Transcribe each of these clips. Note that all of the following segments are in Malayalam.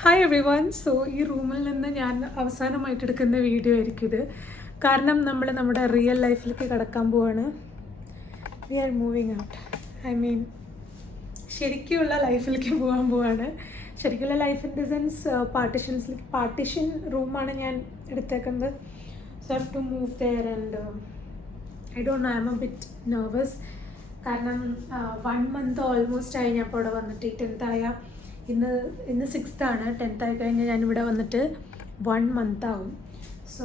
Hi every one. സോ ഈ റൂമിൽ നിന്ന് ഞാൻ അവസാനമായിട്ട് എടുക്കുന്ന വീഡിയോ ആയിരിക്കും ഇത്. കാരണം നമ്മൾ നമ്മുടെ റിയൽ ലൈഫിലേക്ക് കടക്കാൻ പോവാണ്. We are moving out. I mean ശരിക്കുള്ള ലൈഫിലേക്ക് പോകാൻ പോവാണ്. ശരിക്കുള്ള life in the sense partition റൂമാണ് ഞാൻ എടുത്തേക്കുന്നത്. So have to move there and I don't know, I'm a bit nervous. കാരണം 1 month ഓൾമോസ്റ്റ് ആയി ഞാൻ ഇപ്പോൾ ഇവിടെ വന്നിട്ട്. 10th ആയ ഇന്ന് 6th ആണ്. 10th ആയി കഴിഞ്ഞാൽ ഞാനിവിടെ വന്നിട്ട് 1 month ആവും. സോ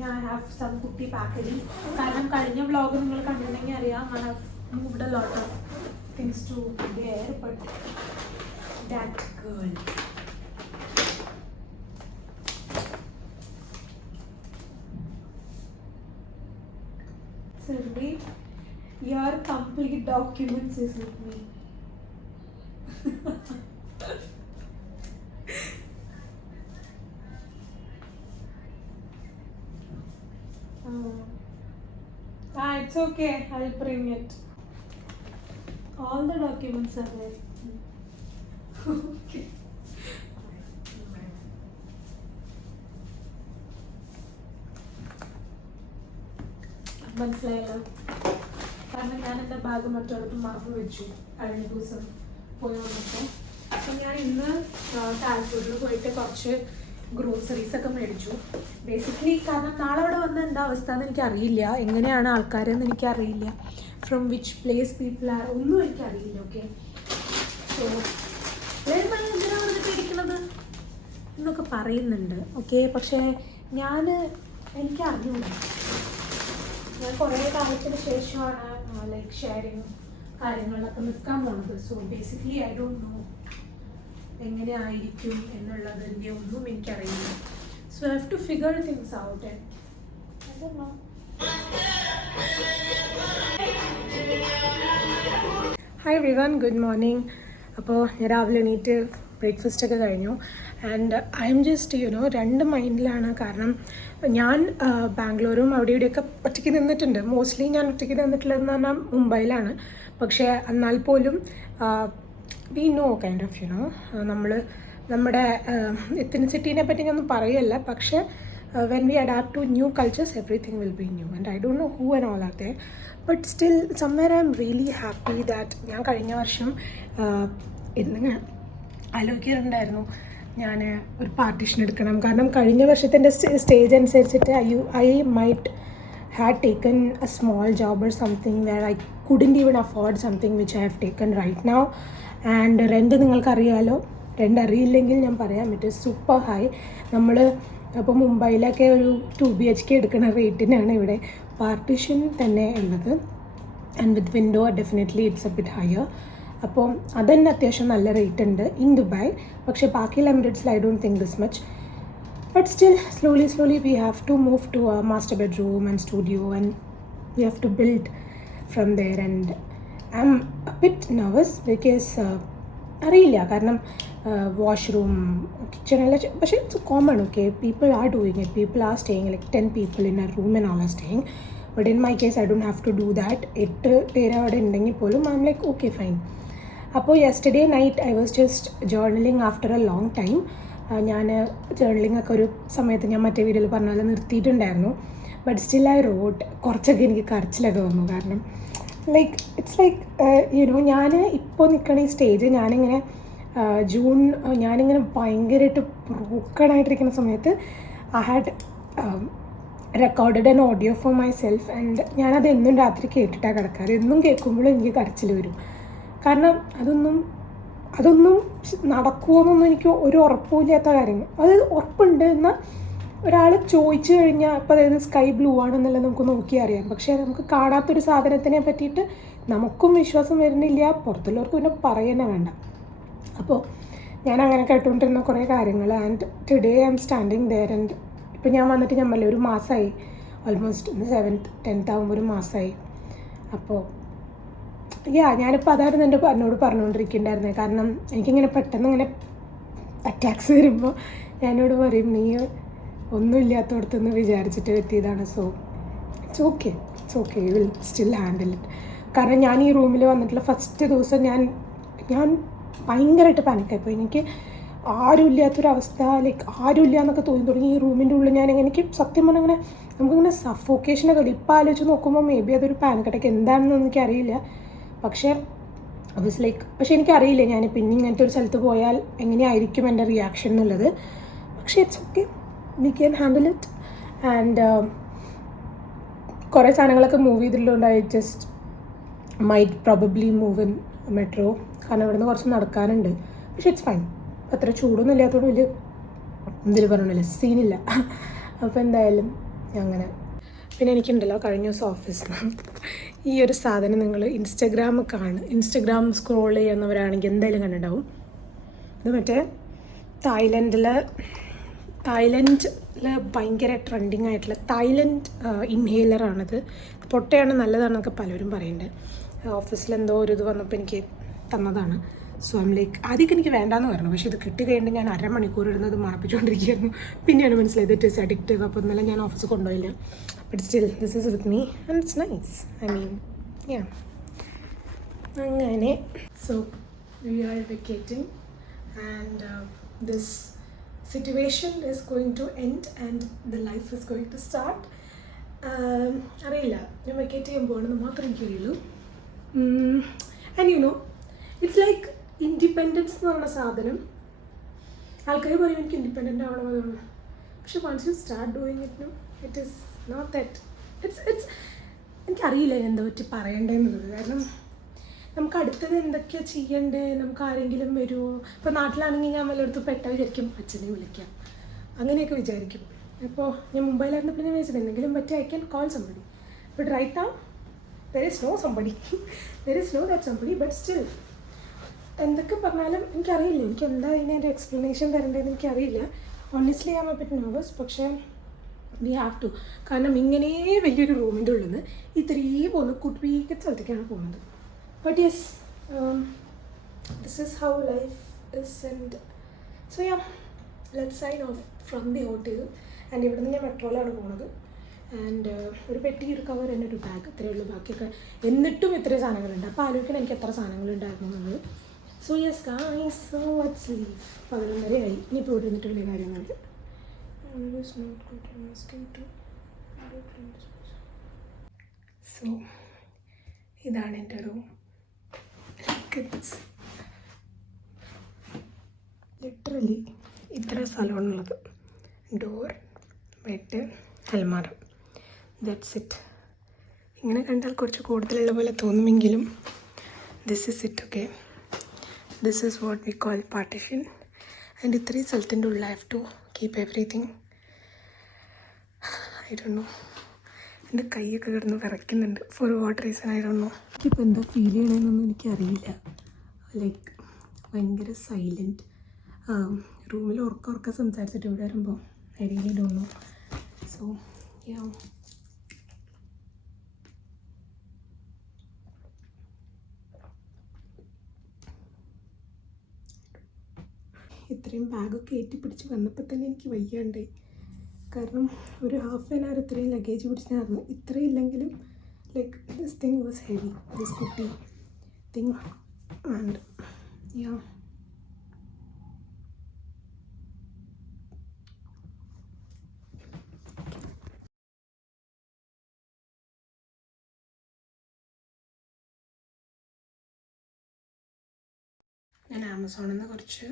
ഞാൻ ഹാവ് സം കുട്ടി പാക്കേജിങ്. കാരണം കഴിഞ്ഞ വ്ളോഗ് നിങ്ങൾ കണ്ടിട്ടുണ്ടെങ്കിൽ അറിയാം, I have moved a lot of things to there. But that girl, Sylvie, your complete documents is with me. It's okay. I'll bring it. All the documents are there. Okay. മനസ്സിലായല്ലോ. കാരണം ഞാൻ എൻ്റെ ബാഗ് മറ്റൊരിടത്ത് മറന്നു വെച്ചു കഴിഞ്ഞ ദിവസം പോയി വന്നപ്പോൾ. അപ്പം ഞാൻ ഇന്ന് ടാൽഫോർഡിൽ പോയിട്ട് കുറച്ച് ഗ്രോസറീസൊക്കെ മേടിച്ചു. ബേസിക്കലി കാരണം നാളെ അവിടെ വന്ന എന്താ അവസ്ഥ എന്ന് എനിക്കറിയില്ല, എങ്ങനെയാണ് ആൾക്കാരെന്ന് എനിക്കറിയില്ല, from which place people are ഒന്നും എനിക്കറിയില്ല. ഓക്കെ, സോ എന്തിനാണ് വന്നിട്ട് ഇരിക്കുന്നത് എന്നൊക്കെ പറയുന്നുണ്ട്. ഓക്കെ, പക്ഷേ എനിക്കറിയില്ല. ഞാൻ കുറേ കാലത്തിന് ശേഷമാണ് ലൈക്ക് ഷെയറിങ് കാര്യങ്ങളിലൊക്കെ നിൽക്കാൻ പോണത്. So basically I don't know എങ്ങനെ ആയിരിക്കും എന്നുള്ളതിൻ്റെ ഒന്നും എനിക്കറിയില്ല. So I have to figure things out. I don't know. Hi everyone, good morning. അപ്പോൾ ഞാൻ രാവിലെ എണീറ്റ് ബ്രേക്ക്ഫാസ്റ്റൊക്കെ കഴിഞ്ഞു. ആൻഡ് ഐ എം ജസ്റ്റ് രണ്ട് മൈൻഡിലാണ്. കാരണം ഞാൻ ബാംഗ്ലൂരും അവിടെ ഇവിടെയൊക്കെ ഒറ്റയ്ക്ക് നിന്നിട്ടുണ്ട്. മോസ്റ്റ്ലി ഞാൻ ഒറ്റയ്ക്ക് നിന്നിട്ടുള്ളതെന്ന് പറഞ്ഞാൽ മുംബൈയിലാണ്. പക്ഷേ എന്നാൽ പോലും വി നോ കൈൻഡ് ഓഫ് നമ്മുടെ എത്തനിസിറ്റീനെ പറ്റി ഞാനൊന്നും പറയല്ല. പക്ഷേ when we adapt to new cultures everything will be new. And I don't know who and all are there. But still somewhere I'm really happy that ഞാൻ കഴിഞ്ഞ വർഷം എന്നിങ്ങനെ ആലോചിക്കാറുണ്ടായിരുന്നു ഞാൻ ഒരു പാർട്ടീഷൻ എടുക്കണം. കാരണം കഴിഞ്ഞ വർഷത്തിൻ്റെ സ്റ്റേജ് അനുസരിച്ചിട്ട് I might had taken a small job or something where I couldn't even afford something which I have taken right now. And rent നിങ്ങൾക്കറിയാലോ, റെൻ്റ് അറിയില്ലെങ്കിൽ ഞാൻ പറയാം, ഇറ്റ് ഈസ് സൂപ്പർ ഹൈ. നമ്മൾ അപ്പോൾ മുംബൈയിലൊക്കെ ഒരു 2 BHK എടുക്കുന്ന റേറ്റിനാണ് ഇവിടെ പാർട്ടീഷൻ തന്നെ ഉള്ളത്. And with window definitely it's A bit higher. അപ്പോൾ അതുതന്നെ അത്യാവശ്യം നല്ല റേറ്റ് ഉണ്ട് ഇൻ ദുബായ്. പക്ഷേ ബാക്കിയുള്ള എമിറേറ്റ്സിൽ I don't think this much. But still slowly we have to move to a master bedroom and studio, and we have to build from there. And I'm a bit nervous because അറിയില്ല, കാരണം വാഷ്റൂം കിച്ചണെല്ലാം, പക്ഷേ it's common. Okay, people are doing it. People are staying like 10 people in a room and all are staying. But in my case I don't have to do that. 8 പേര് അവിടെ ഉണ്ടെങ്കിൽ പോലും I'm like okay fine. അപ്പോൾ yesterday night I was just journaling after a long time. ഞാൻ ജേർണലിംഗ് ഒക്കെ ഒരു സമയത്ത് ഞാൻ മറ്റേ വീഡിയോയിൽ പറഞ്ഞ പോലെ നിർത്തിയിട്ടുണ്ടായിരുന്നു. But still I wrote. കുറച്ചൊക്കെ എനിക്ക് കരച്ചിലൊക്കെ വന്നു. കാരണം ലൈക്ക് ഇറ്റ്സ് ലൈക്ക് ഞാൻ ഇപ്പോൾ നിൽക്കണ ഈ സ്റ്റേജ് ഞാനിങ്ങനെ ജൂൺ ഞാനിങ്ങനെ ഭയങ്കരമായിട്ട് ബ്രോക്കണായിട്ടിരിക്കുന്ന സമയത്ത് I had recorded an audio for my self. And ഞാനത് എന്നും രാത്രി കേട്ടിട്ടാണ് കിടക്കാറ്. എന്നും കേൾക്കുമ്പോഴും എനിക്ക് കരച്ചിൽ വരും. കാരണം അതൊന്നും നടക്കുമോയെന്നൊന്നും എനിക്ക് ഒരു ഉറപ്പില്ലാത്ത കാര്യങ്ങൾ. അത് ഉറപ്പുണ്ട് എന്നാൽ ഒരാൾ ചോദിച്ചു കഴിഞ്ഞാൽ ഇപ്പോൾ അതായത് സ്കൈ ബ്ലൂ ആണെന്നുള്ളത് നമുക്ക് നോക്കി അറിയാം. പക്ഷേ നമുക്ക് കാണാത്തൊരു സാധനത്തിനെ പറ്റിയിട്ട് നമുക്കും വിശ്വാസം വരുന്നില്ല, പുറത്തുള്ളവർക്ക് പിന്നെ പറയുന്നേ വേണ്ട. അപ്പോൾ ഞാൻ അങ്ങനെ കേട്ടുകൊണ്ടിരുന്ന കുറേ കാര്യങ്ങൾ. And today I'm standing there. And ഇപ്പോൾ ഞാൻ വന്നിട്ട് ഞാൻ ഒരു മാസമായി, ഓൾമോസ്റ്റ് 7th 10th ആകുമ്പോൾ ഒരു മാസമായി. അപ്പോൾ ഞാനിപ്പോൾ അതായിരുന്നു എന്നോട് പറഞ്ഞുകൊണ്ടിരിക്കുന്നുണ്ടായിരുന്നത്. കാരണം എനിക്കിങ്ങനെ പെട്ടെന്ന് ഇങ്ങനെ അറ്റാക്സ് വരുമ്പോൾ ഞാനോട് പറയും, നീ ഒന്നുമില്ലാത്തടത്തുനിന്ന് വിചാരിച്ചിട്ട് എത്തിയതാണ്. So it's okay you will still handle it. കാരണം ഞാൻ ഈ റൂമിൽ വന്നിട്ടുള്ള ഫസ്റ്റ് ദിവസം ഞാൻ ഭയങ്കരമായിട്ട് പാനിക്കായിപ്പോയി. എനിക്ക് ആരും ഇല്ലാത്തൊരവസ്ഥ, ലൈക്ക് ആരും ഇല്ല എന്നൊക്കെ തോന്നി തുടങ്ങി ഈ റൂമിൻ്റെ ഉള്ളിൽ. എനിക്ക് സത്യം പറഞ്ഞാൽ അങ്ങനെ നമുക്കിങ്ങനെ സഫോക്കേഷനൊക്കെ ഇപ്പോൾ ആലോചിച്ച് നോക്കുമ്പോൾ മേ ബി അതൊരു പാനിക് അറ്റാക്ക് എന്താണെന്ന് എനിക്കറിയില്ല. പക്ഷേ പക്ഷേ എനിക്കറിയില്ല ഞാൻ പിന്നെ ഇങ്ങനത്തെ ഒരു സ്ഥലത്ത് പോയാൽ എങ്ങനെയായിരിക്കും എൻ്റെ റിയാക്ഷൻ എന്നുള്ളത്. പക്ഷേ it's okay, we can handle it. And കുറേ സാധനങ്ങളൊക്കെ മൂവ് ചെയ്തിട്ടുള്ളതുകൊണ്ട് I just might probably move in metro, കാരണം ഇവിടെ നിന്ന് കുറച്ച് നടക്കാനുണ്ട്. പക്ഷേ ഇറ്റ്സ് ഫൈൻ, അത്ര ചൂടൊന്നും ഇല്ലാത്തതുകൊണ്ട് വലിയ എന്തിൽ പറഞ്ഞില്ല, സീനില്ല. അപ്പോൾ എന്തായാലും അങ്ങനെ. പിന്നെ എനിക്കുണ്ടല്ലോ കഴിഞ്ഞ ദിവസം ഓഫീസിൽ ഈ ഒരു സാധനം നിങ്ങൾ ഇൻസ്റ്റഗ്രാം സ്ക്രോൾ ചെയ്യുന്നവരാണെങ്കിൽ എന്തായാലും കണ്ടിട്ടുണ്ടാവും. ഇത് മറ്റേ തായ്ലൻഡിൽ ഭയങ്കര ട്രെൻഡിങ് ആയിട്ടുള്ള തായ്ലൻഡ് ഇൻഹേലറാണിത്. പൊട്ടയാണ്, നല്ലതാണെന്നൊക്കെ പലരും പറയുന്നുണ്ട്. ഓഫീസിലെന്തോ ഒരു ഇത് വന്നപ്പോൾ എനിക്ക് തന്നതാണ്. സോ ഐം ലൈക്ക് ആദ്യമൊക്കെ എനിക്ക് വേണ്ടാന്ന് പറഞ്ഞു, പക്ഷേ ഇത് കിട്ടി കഴിഞ്ഞിട്ട് ഞാൻ അരമണിക്കൂർ ഇരുന്നത് മണപ്പിച്ചുകൊണ്ടിരിക്കുകയായിരുന്നു. പിന്നെയാണ് മനസ്സിലായത് ഇറ്റ് ഈസ് അഡിക്റ്റീവ്. അപ്പോൾ ഇന്നലെ ഞാൻ ഓഫീസിൽ കൊണ്ടുപോയില്ല. But still this is with me and it's nice. I mean yeah അങ്ങനെ. So we are vacating and this situation is going to end and the life is going to start. അറിയില്ല, ഞാൻ വെക്കേറ്റ് ചെയ്യാൻ പോകണമെന്ന് മാത്രമേ എനിക്കറിയുള്ളൂ. And you know it's like independence എന്ന് പറയുന്ന സാധനം. ആൾക്കാർ പറയും എനിക്ക് ഇൻഡിപെൻഡൻ്റ് ആവണമെന്നാണ്, പക്ഷെ once you start doing it, it is not that. It's എനിക്കറിയില്ല എന്താ പറ്റി പറയണ്ടേന്നുള്ളത്. കാരണം നമുക്ക് അടുത്തത് എന്തൊക്കെയാണ് ചെയ്യേണ്ടത്, നമുക്ക് ആരെങ്കിലും വരുമോ. ഇപ്പോൾ നാട്ടിലാണെങ്കിൽ ഞാൻ വല്ലയിടത്ത് പെട്ടാൽ വിചാരിക്കും അച്ഛനെ വിളിക്കാം, അങ്ങനെയൊക്കെ വിചാരിക്കും. അപ്പോൾ ഞാൻ മുംബൈയിലായിരുന്നപ്പോൾ ഞാൻ വിചാരിച്ചത് എന്തെങ്കിലും പറ്റി I can call somebody. But right now there is no that somebody. But still എന്തൊക്കെ പറഞ്ഞാലും എനിക്കറിയില്ല, എനിക്ക് എന്താ ഇതിൻ്റെ എക്സ്പ്ലനേഷൻ തരേണ്ടതെന്ന് എനിക്കറിയില്ല. Honestly I am a bit nervous. പക്ഷേ വി ഹാവ് ടു, കാരണം ഇങ്ങനെ വലിയൊരു റൂമിൻ്റെ ഉള്ളിൽ നിന്ന് ഇത്രയും പോകുന്ന കുട്ടിക്ക് സ്ഥലത്തേക്കാണ് പോകുന്നത്. But yes, this is how life is. And so yeah, let's sign off from the hotel. And ഇവിടെ നിന്ന് ഞാൻ മെട്രോയിലാണ് പോകുന്നത്. ആൻഡ് ഒരു പെട്ടി, ഒരു കവർ, തന്നെ ഒരു ബാഗ്, ഇത്രയേ ഉള്ളൂ. ബാക്കിയൊക്കെ എന്നിട്ടും ഇത്രയും സാധനങ്ങളുണ്ട്. അപ്പോൾ ആലോചിക്കണം എനിക്ക് എത്ര സാധനങ്ങളുണ്ടായിരുന്നു എന്നുള്ളത്. So yes guys, so let's leave. 11:30 ആയി. ഇനിയിപ്പോൾ ഇവിടെ നിന്നിട്ട് വലിയ കാര്യങ്ങളുണ്ട്. സോ ഇതാണ് എൻ്റെ റൂം. ലിറ്ററലി ഇത്ര സ്ഥലമാണുള്ളത്. ഡോർ, ബെഡ്, അൽമാര, ദാറ്റ്സ് ഇറ്റ്. ഇങ്ങനെ കണ്ടാൽ കുറച്ച് കൂടുതലുള്ള പോലെ തോന്നുമെങ്കിലും this is it. Okay, this is what we call partition. And ഇത്രയും സ്ഥലത്തിൻ്റെ ഉള്ളിൽ I have to keep everything. I don't know, എൻ്റെ കൈയൊക്കെ കിടന്ന് വിറയ്ക്കുന്നുണ്ട്. For what reason I don't know. എനിക്കിപ്പോൾ എന്താ ഫീൽ ചെയ്യണമെന്നൊന്നും എനിക്കറിയില്ല. ലൈക്ക് ഭയങ്കര സൈലൻറ്റ്. റൂമിൽ ഉറക്കം സംസാരിച്ചിട്ട് ഇവിടെ വരുമ്പോൾ I really don't know. So yeah, ഇത്രയും ബാഗൊക്കെ ഏറ്റിപ്പിടിച്ച് വന്നപ്പോൾ തന്നെ എനിക്ക് വയ്യാണ്ടായി. കാരണം ഒരു ഹാഫ് ആൻ അവർ ഇത്രയും ലഗേജ് പിടിച്ചായിരുന്നു. ഇത്രയും ഇല്ലെങ്കിലും like this thing was heavy, this കുട്ടി തിങ്. ആൻഡ് യാ, ഞാൻ ആമസോണിൽ നിന്ന് കുറച്ച്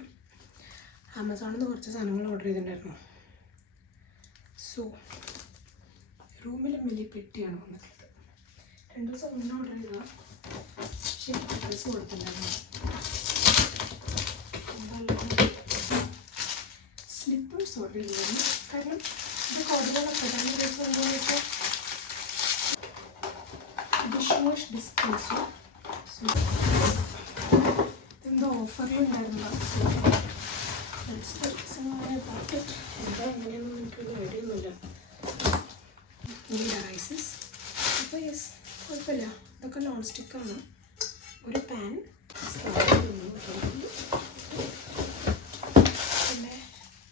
സാധനങ്ങൾ ഓർഡർ ചെയ്തിട്ടുണ്ടായിരുന്നു. സോ റൂമിലും വലിയ പെട്ടിയാണ് വന്നിട്ടുള്ളത്. 2 ദിവസം മുന്നേ ഓർഡർ ചെയ്തതാണ്. പക്ഷേ ഡ്രസ്സ് കൊടുത്തിട്ടുണ്ടായിരുന്നു. സ്ലിപ്പേഴ്സ് ഓർഡർ ചെയ്തിരുന്നു. കാരണം ഇതൊക്കെ ഓർഡർ ചെയ്ത പ്രധാന ദിവസം എന്താണെന്ന് വെച്ചാൽ ഡിഷ് വാഷ് ഡിസ്പെൻസർ. സോ ഇതെന്തോ ഓഫറിലുണ്ടായിരുന്നു. പാക്കറ്റ് എന്താ എങ്ങനെയൊന്നും എനിക്ക് വലിയ ഐഡിയൊന്നുമില്ല. റൈസസ്. അപ്പോൾ യെസ്, കുഴപ്പമില്ല. ഇതൊക്കെ നോൺ സ്റ്റിക്കാണ്. ഒരു പാൻ, പിന്നെ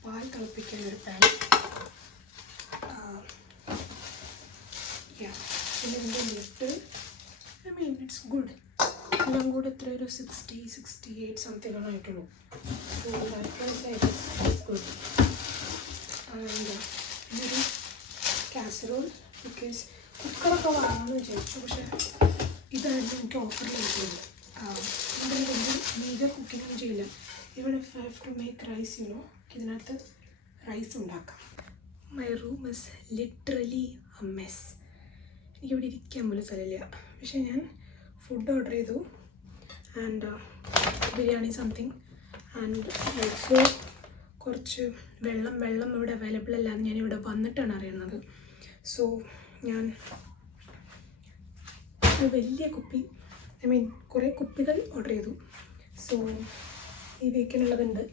പാൽ തിളപ്പിക്കുന്ന ഒരു പാൻ, പിന്നെ ഇതിൻ്റെ lid. I mean it's good. എല്ലാം കൂടെ എത്ര ഒരു 68 സംതിങ് ആയിട്ടുള്ളൂ. So that is good. And ഇതൊരു കാസറോൾ ബിക്കോസ് കുക്കറൊക്കെ വാങ്ങാമെന്ന് വിചാരിച്ചു, പക്ഷേ ഇതായിരുന്നു എനിക്ക് ഓഫറിൽ കിട്ടിയത്. ഇതിൽ വലിയ മേജർ കുക്കിങ്ങൊന്നും ചെയ്യില്ല. ഇവിടെ ഹാവ് ടു മേക്ക് റൈസ്, ഇതിനകത്ത് റൈസ് ഉണ്ടാക്കാം. My room is literally a mess. എനിക്കിവിടെ ഇരിക്കാൻ പോലും സ്ഥലമില്ല. പക്ഷേ ഞാൻ ഫുഡ് ഓർഡർ ചെയ്തു, and biryani something, and also കുറച്ച് വെള്ളം ഇവിടെ അവൈലബിൾ അല്ല എന്ന് ഞാനിവിടെ വന്നിട്ടാണ് അറിയുന്നത്. സോ ഞാൻ ഒരു വലിയ കുപ്പി, കുറേ കുപ്പികൾ ഓർഡർ ചെയ്തു. സോ ഈ വീക്കിനുള്ളതുണ്ട്.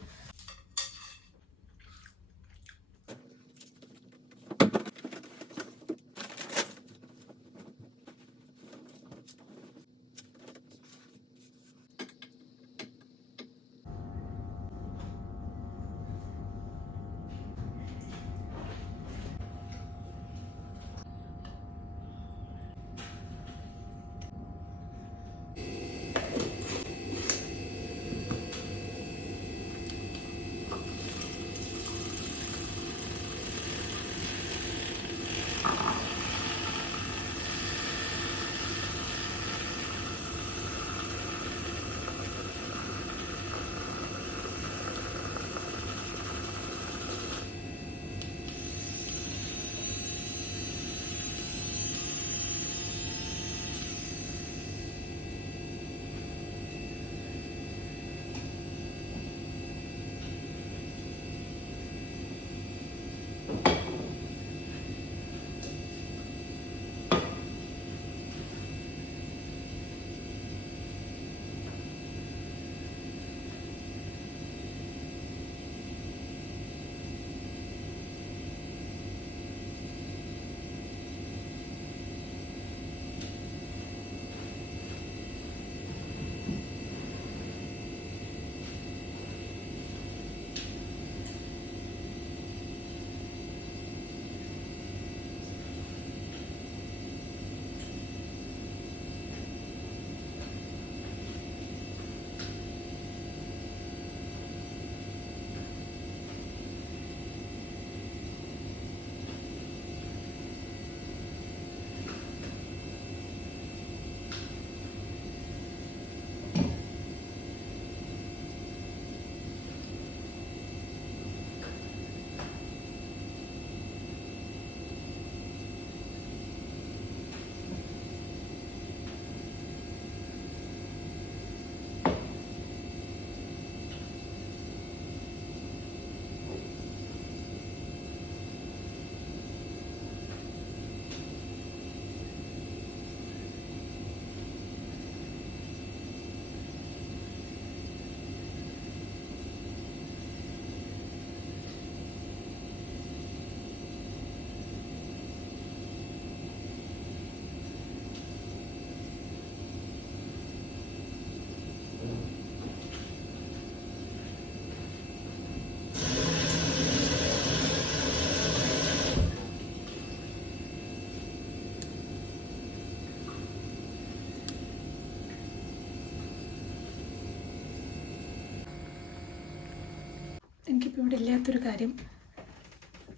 എനിക്കിപ്പോൾ ഇവിടെ ഇല്ലാത്തൊരു കാര്യം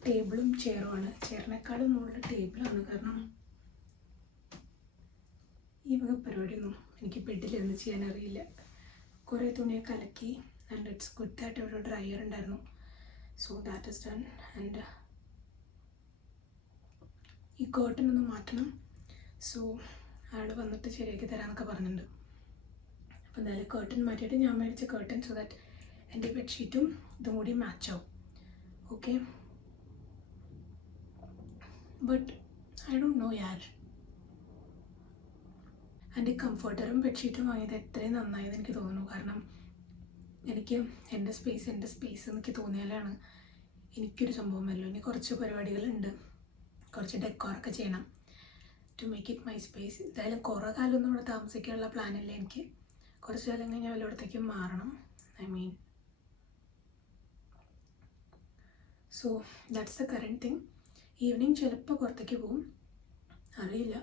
ടേബിളും ചെയറുമാണ്. ചെയറിനേക്കാളും മുകളിൽ ടേബിളാണ്. കാരണം ഈ വക പരിപാടിയൊന്നും എനിക്ക് ബെഡിലിരുന്ന് ചെയ്യാൻ അറിയില്ല. കുറേ തുണിയൊക്കെ അലക്കി, ആൻഡ് ഇറ്റ്സ് ഗുഡ് ദാറ്റ് ഇവിടെ ഡ്രയർ ഉണ്ടായിരുന്നു. So that is done. And ഈ കേർട്ടൻ ഒന്ന് മാറ്റണം. സോ ആൾ വന്നിട്ട് ശരിയാക്കി തരാമെന്നൊക്കെ പറഞ്ഞിട്ടുണ്ട്. അപ്പോൾ എന്തായാലും കേർട്ടൻ മാറ്റിയിട്ട് ഞാൻ മേടിച്ച കേർട്ടൻ, സോ ദാറ്റ് എൻ്റെ ബെഡ്ഷീറ്റും ഇതും കൂടി മാച്ചാവും. Okay, but I don't know യാർ. എൻ്റെ കംഫർട്ടറും ബെഡ്ഷീറ്റും വാങ്ങിയത് എത്രയും നന്നായെന്ന് എനിക്ക് തോന്നുന്നു. കാരണം എനിക്ക് എൻ്റെ സ്പേസ് എനിക്ക് തോന്നിയാലാണ് എനിക്കൊരു സംഭവമല്ലോ. ഇനി കുറച്ച് പരിപാടികളുണ്ട്, കുറച്ച് ഡെക്കോറൊക്കെ ചെയ്യണം to make it my space. എന്തായാലും കുറേ കാലമൊന്നും ഇവിടെ താമസിക്കാനുള്ള പ്ലാനില്ല എനിക്ക്. കുറച്ച് കാലം കഴിഞ്ഞാൽ വല്ലയിടത്തേക്കും മാറണം. So that's the current thing. Evening ചിലപ്പോൾ പുറത്തേക്ക് പോകും, അറിയില്ല.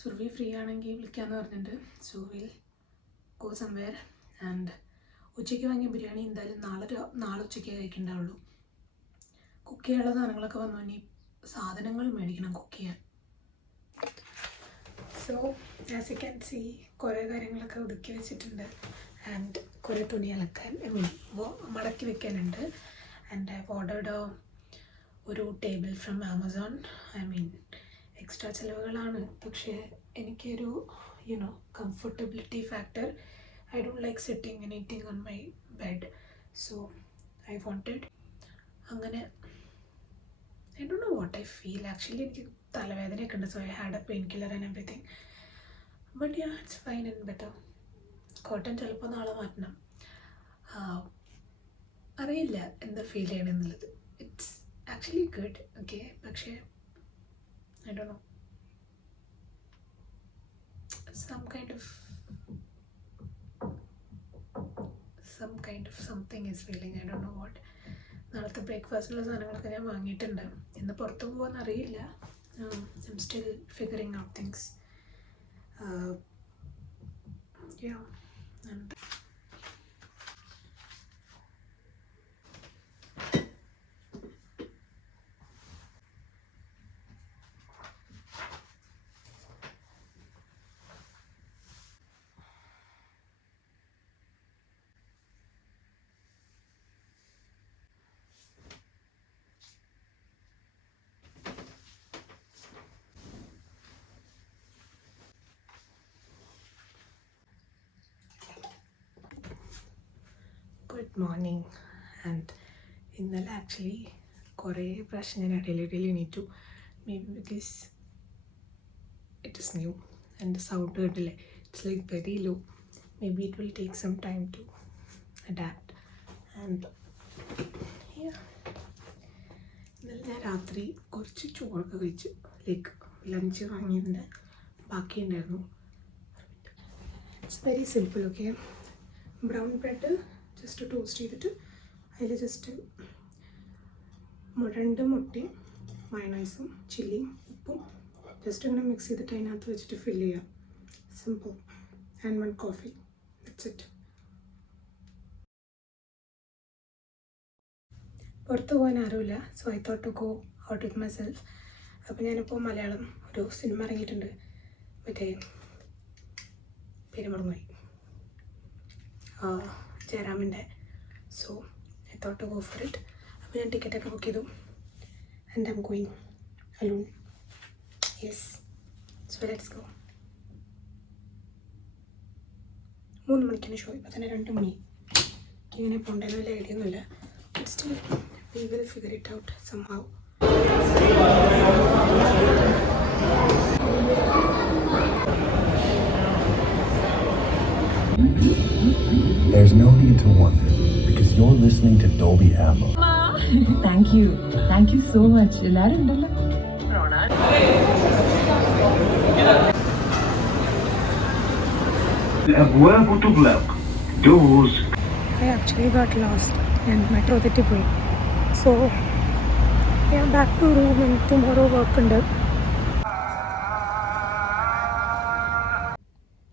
സുർവി ഫ്രീ ആണെങ്കിൽ വിളിക്കാമെന്ന് പറഞ്ഞിട്ടുണ്ട്. So will go somewhere. And ഉച്ചയ്ക്ക് വാങ്ങിയ ബിരിയാണി എന്തായാലും നാളെ ഉച്ചയ്ക്ക് കഴിക്കേണ്ടാവുള്ളൂ. കുക്ക് ചെയ്യാനുള്ള സാധനങ്ങളൊക്കെ വന്നു. ഇനി സാധനങ്ങൾ മേടിക്കണം കുക്ക് ചെയ്യാൻ. So as you can see കുറേ കാര്യങ്ങളൊക്കെ ഒതുക്കി വെച്ചിട്ടുണ്ട്. ആൻഡ് കുറേ തുണി അലക്കാൻ മടക്കി വെക്കാനുണ്ട്. ആൻഡ് ഐ ഓർഡേർഡ് ഒരു ടേബിൾ ഫ്രം ആമസോൺ. എക്സ്ട്രാ ചിലവുകളാണ്, പക്ഷേ എനിക്കൊരു comfortability factor. I don't like sitting and eating on my bed. So I wanted അങ്ങനെ I don't know what I feel. Actually എനിക്ക് തലവേദനയൊക്കെ ഉണ്ട്. So I had a painkiller and everything. But yeah, it's fine and better. Cotton ചിലപ്പോൾ നാളെ മാറ്റണം. അറിയില്ല എന്താ ഫീൽ ചെയ്യണമെന്നുള്ളത്. It's actually good. ഓക്കെ, പക്ഷേ I don't know. Some kind of something is feeling. I don't know what. നാളത്തെ ബ്രേക്ക്ഫാസ്റ്റിനുള്ള സാധനങ്ങളൊക്കെ ഞാൻ വാങ്ങിയിട്ടുണ്ട്. ഇന്ന് പുറത്ത് പോകാമെന്ന് അറിയില്ല. I'm still figuring out things. Yeah. And good morning. And ഇന്നലെ ആക്ച്വലി കുറേ പ്രാവശ്യം ഞാൻ ഇടയിലിടയിൽ എണീറ്റു. Maybe because it is new and sound കേട്ടില്ലേ, it's like very low. Maybe it will take some time to adapt. And ഇന്നലെ ഞാൻ രാത്രി കുറച്ച് ചോറൊക്കെ കഴിച്ചു. ലൈക്ക് ലഞ്ച് വാങ്ങിയതിൻ്റെ ബാക്കിയുണ്ടായിരുന്നു. It's very simple. Okay, brown bread just toast ചെയ്തിട്ട് അതിൽ ജസ്റ്റ് 2 മുട്ടയും മയണൈസും ചില്ലിയും ഉപ്പും ജസ്റ്റ് ഇങ്ങനെ മിക്സ് ചെയ്തിട്ട് അതിനകത്ത് വെച്ചിട്ട് ഫില്ല് ചെയ്യാം. Simple. And 1 coffee. That's it. പുറത്ത് പോകാൻ ആരുമില്ല. So I thought to go out with myself. അപ്പോൾ ഞാനിപ്പോൾ മലയാളം ഒരു സിനിമ ഇറങ്ങിയിട്ടുണ്ട്. മറ്റേ പേര് മറന്നുപോയി, ജയറാമിൻ്റെ. So I thought to go for it. അപ്പോൾ ഞാൻ ടിക്കറ്റൊക്കെ ബുക്ക് ചെയ്തു. And I'm going alone. Yes, so let's go. 3 മണിക്കാണ് ഷോ. ഇപ്പോൾ തന്നെ 2 മണി. ഇങ്ങനെ പോകേണ്ടതിന് വലിയ ഐഡിയ ഒന്നുമില്ല. But still we will figure it out somehow. There's no need to wonder because you're listening to Dolby Atmos. Thank you so much. എല്ലാരും ഉണ്ടല്ലോ. الأبواب تغلق. Doors. I actually got lost and metro തെറ്റിപ്പോയി. So yeah, back to room and tomorrow work ഉണ്ട്.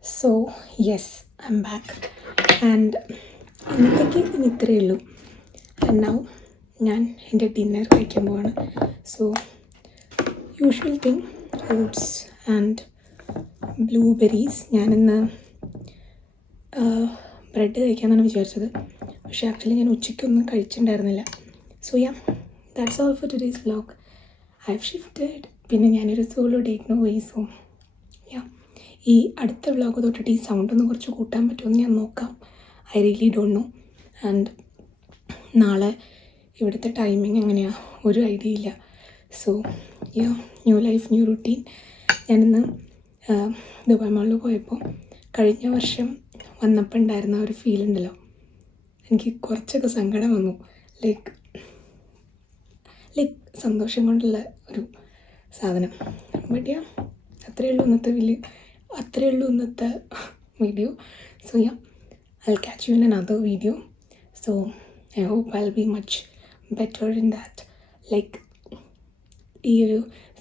So yes, I'm back and ഇന്നത്തേക്ക് ഇനി ഇത്രയേ ഉള്ളൂ. ആൻഡ് നൗ ഞാൻ എൻ്റെ ഡിന്നർ കഴിക്കാൻ പോവാണ്. So usual thing, fruits and blueberries. ഞാനിന്ന് ബ്രെഡ് കഴിക്കാമെന്നാണ് വിചാരിച്ചത്, പക്ഷേ ആക്ച്വലി ഞാൻ ഉച്ചയ്ക്കൊന്നും കഴിച്ചിട്ടുണ്ടായിരുന്നില്ല. So yeah, that's all for today's vlog. I have shifted. പിന്നെ ഞാനൊരു സോളോ ഡേറ്റിന് പോയി. സോ യാ, ഈ അടുത്ത വ്ലോഗ് തൊട്ടിട്ട് ഈ സൗണ്ട് ഒന്ന് കുറച്ച് കൂട്ടാൻ പറ്റുമെന്ന് ഞാൻ നോക്കാം. I really don't know. And നാളെ ഇവിടുത്തെ ടൈമിങ് എങ്ങനെയാണ് ഒരു ഐഡിയ ഇല്ല. So yeah, new life new routine. ഞാനിന്ന് ദുബായ് മാളിൽ പോയപ്പോൾ കഴിഞ്ഞ വർഷം വന്നപ്പോൾ ഉണ്ടായിരുന്ന ഒരു ഫീൽ ഉണ്ടല്ലോ, എനിക്ക് കുറച്ചൊക്കെ സങ്കടം വന്നു. ലൈക്ക് സന്തോഷം കൊണ്ടുള്ള ഒരു സാധനം. ബട്ട് യാ, അത്രയേ ഉള്ളൂ ഇന്നത്തെ video. So yeah, I'll catch you in another video. So I hope I'll be much better in that, like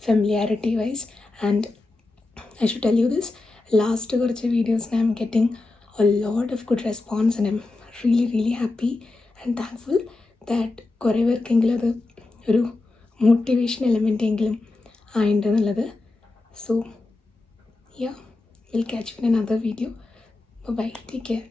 familiarity wise. And I should tell you this, last കുറച്ച് videos I'm getting a lot of good response and I'm really happy and thankful that കുറേ പേർക്കെങ്കിലും അത് ഒരു മോട്ടിവേഷൻ എലമെൻ്റ് എങ്കിലും ആയിട്ടുണ്ട് എന്നുള്ളത്. So yeah, will catch you in another video. Bye bye, take care.